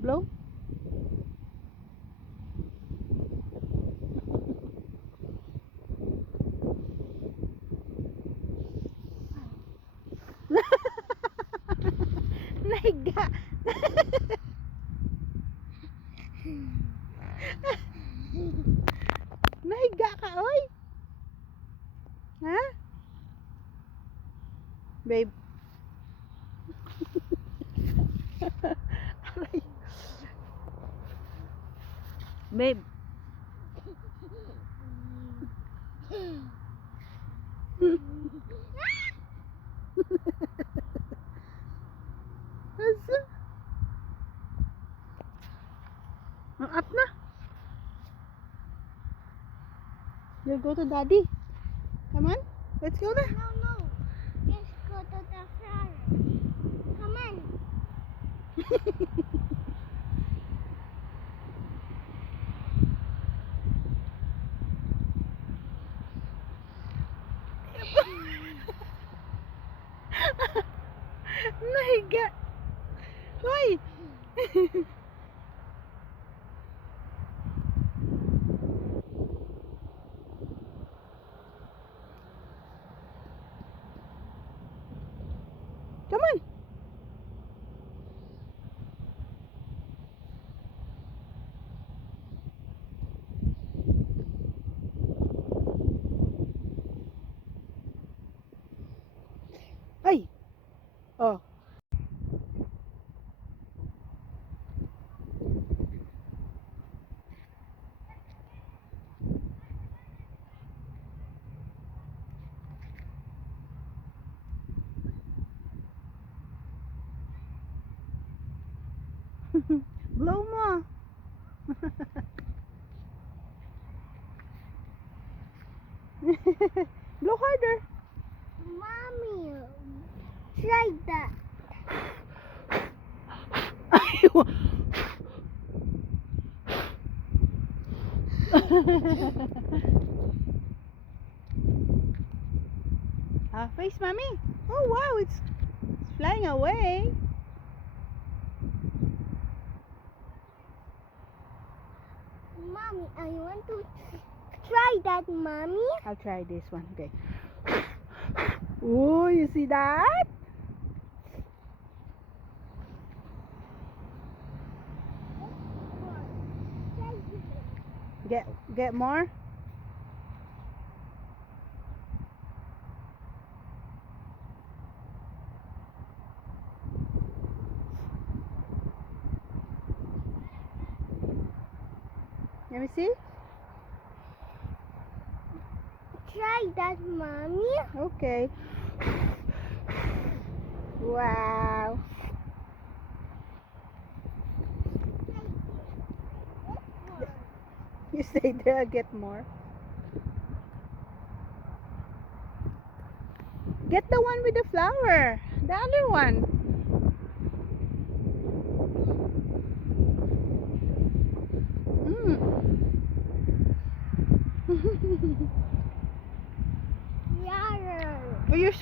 Blow. Nahiga. Nahiga ka, oy. Ha? Babe. Aray. Babe. Asa? Ang up na. You'll go to daddy. Come on. Let's go na. No. Let's go to the flower. Come on. Nahiga. Hoy. Come on. Ay. Oh. Blow mo. Blow harder. Mommy, try that. Ayaw. Face mommy. Oh wow, it's flying away. Mommy, I want to try that, Mommy. I'll try this one. Okay. Oh, you see that? Get more. Let me see. Try that, Mommy. Okay. Wow. You stay there, I'll get more. Get the one with the flower. The other one. Yeah. You're